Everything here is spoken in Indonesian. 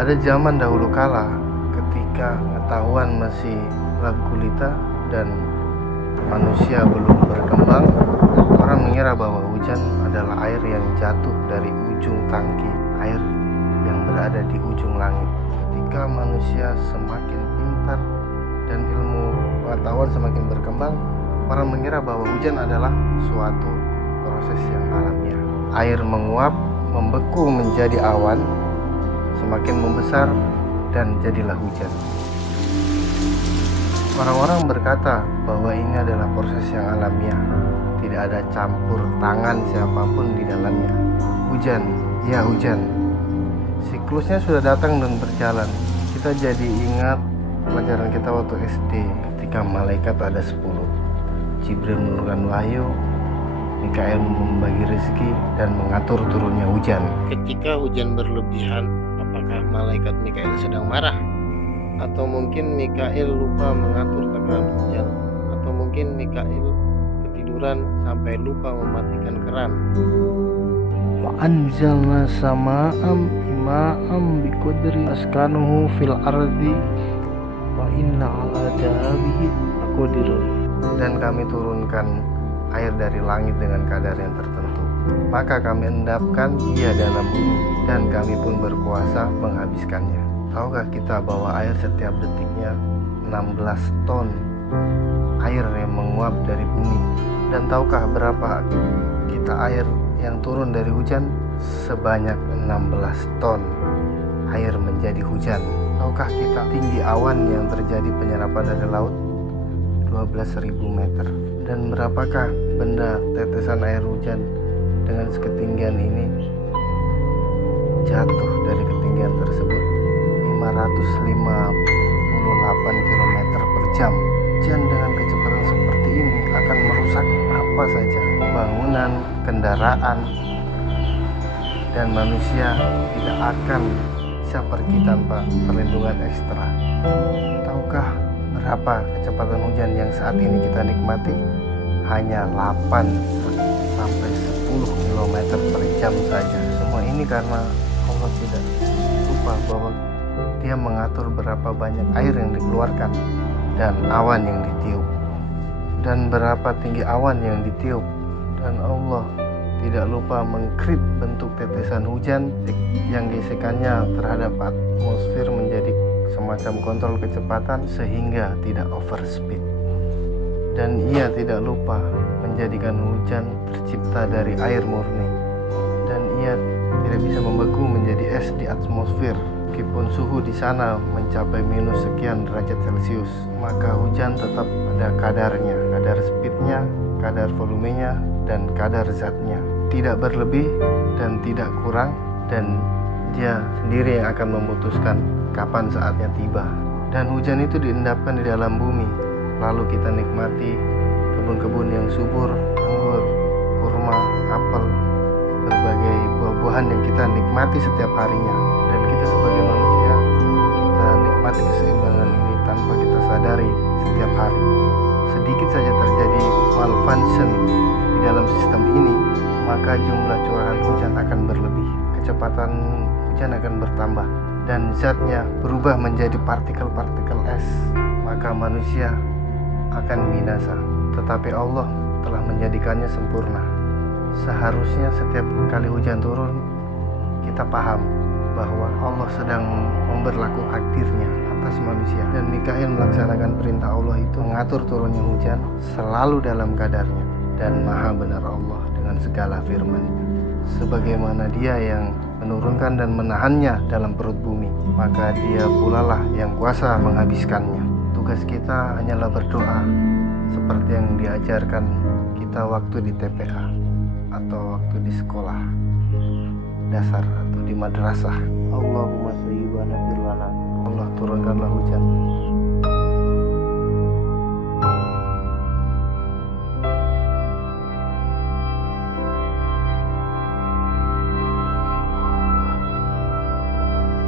Pada zaman dahulu kala, ketika pengetahuan masih ragu gulita dan manusia belum berkembang, orang mengira bahwa hujan adalah air yang jatuh dari ujung tangki air yang berada di ujung langit. Ketika manusia semakin pintar dan ilmu pengetahuan semakin berkembang, orang mengira bahwa hujan adalah suatu proses yang alamiah. Air menguap, membeku menjadi awan, semakin membesar, dan jadilah hujan. Orang-orang berkata bahwa ini adalah proses yang alamiah, tidak ada campur tangan siapapun di dalamnya. Hujan, ya hujan. Siklusnya sudah datang dan berjalan. Kita jadi ingat pelajaran kita waktu SD, ketika malaikat ada 10. Jibril menurunkan wahyu, Mikael membagi rezeki dan mengatur turunnya hujan. Ketika hujan berlebihan, apakah malaikat Mikael sedang marah? Atau mungkin Mikael lupa mengatur takaran hujan? Atau mungkin Mikael ketiduran sampai lupa mematikan keran? Wa anzalna sama'am ima'am biqadri askanuhu fil ardi wa inna ala dahabihi laqadirun. Dan kami turunkan air dari langit dengan kadar yang tertentu, maka kami endapkan dia dalam bumi, dan kami pun berkuasa menghabiskannya. Tahukah kita bahwa air setiap detiknya 16 ton air yang menguap dari bumi? Dan tahukah berapa kita air yang turun dari hujan? Sebanyak 16 ton air menjadi hujan. Tahukah kita tinggi awan yang terjadi penyerapan dari laut? 12.000 meter. Dan berapakah benda tetesan air hujan dengan ketinggian ini jatuh dari ketinggian tersebut? 558 km per jam. Hujan dengan kecepatan seperti ini akan merusak apa saja, bangunan, kendaraan, dan manusia tidak akan bisa pergi tanpa perlindungan ekstra. Tahukah berapa kecepatan hujan yang saat ini kita nikmati? Hanya 8 sampai 10 km per jam saja. Semua ini karena Allah tidak lupa bahwa Dia mengatur berapa banyak air yang dikeluarkan dan awan yang ditiup, dan berapa tinggi awan yang ditiup. Dan Allah tidak lupa mengkrit bentuk tetesan hujan yang gesekannya terhadap atmosfer menjadi semacam kontrol kecepatan sehingga tidak overspeed. Dan Ia tidak lupa menjadikan hujan tercipta dari air murni, dan Ia tidak bisa membeku menjadi es di atmosfer. Meskipun suhu di sana mencapai minus sekian derajat Celcius, maka hujan tetap ada kadarnya, kadar speednya, kadar volumenya, dan kadar zatnya. Tidak berlebih dan tidak kurang, dan Dia sendiri yang akan memutuskan kapan saatnya tiba. Dan hujan itu diendapkan di dalam bumi, lalu kita nikmati kebun-kebun yang subur, anggur, kurma, apel, berbagai buah-buahan yang kita nikmati setiap harinya. Dan kita sebagai manusia, kita nikmati keseimbangan ini tanpa kita sadari setiap hari. Sedikit saja terjadi malfunction di dalam sistem ini, maka jumlah curahan hujan akan berlebih, kecepatan hujan akan bertambah, dan zatnya berubah menjadi partikel-partikel es, maka manusia akan binasa. Tetapi Allah telah menjadikannya sempurna. Seharusnya setiap kali hujan turun, kita paham bahwa Allah sedang memberlaku takdirnya atas manusia, dan Mikael melaksanakan perintah Allah itu mengatur turunnya hujan selalu dalam kadarnya. Dan maha benar Allah dengan segala firman-Nya. Sebagaimana Dia yang menurunkan dan menahannya dalam perut bumi, maka Dia pula lah yang kuasa menghabiskannya. Tugas kita hanyalah berdoa seperti yang diajarkan kita waktu di TPA atau waktu di sekolah dasar atau di madrasah. Allahumma sayyibana firlana. Allah turunkanlah hujan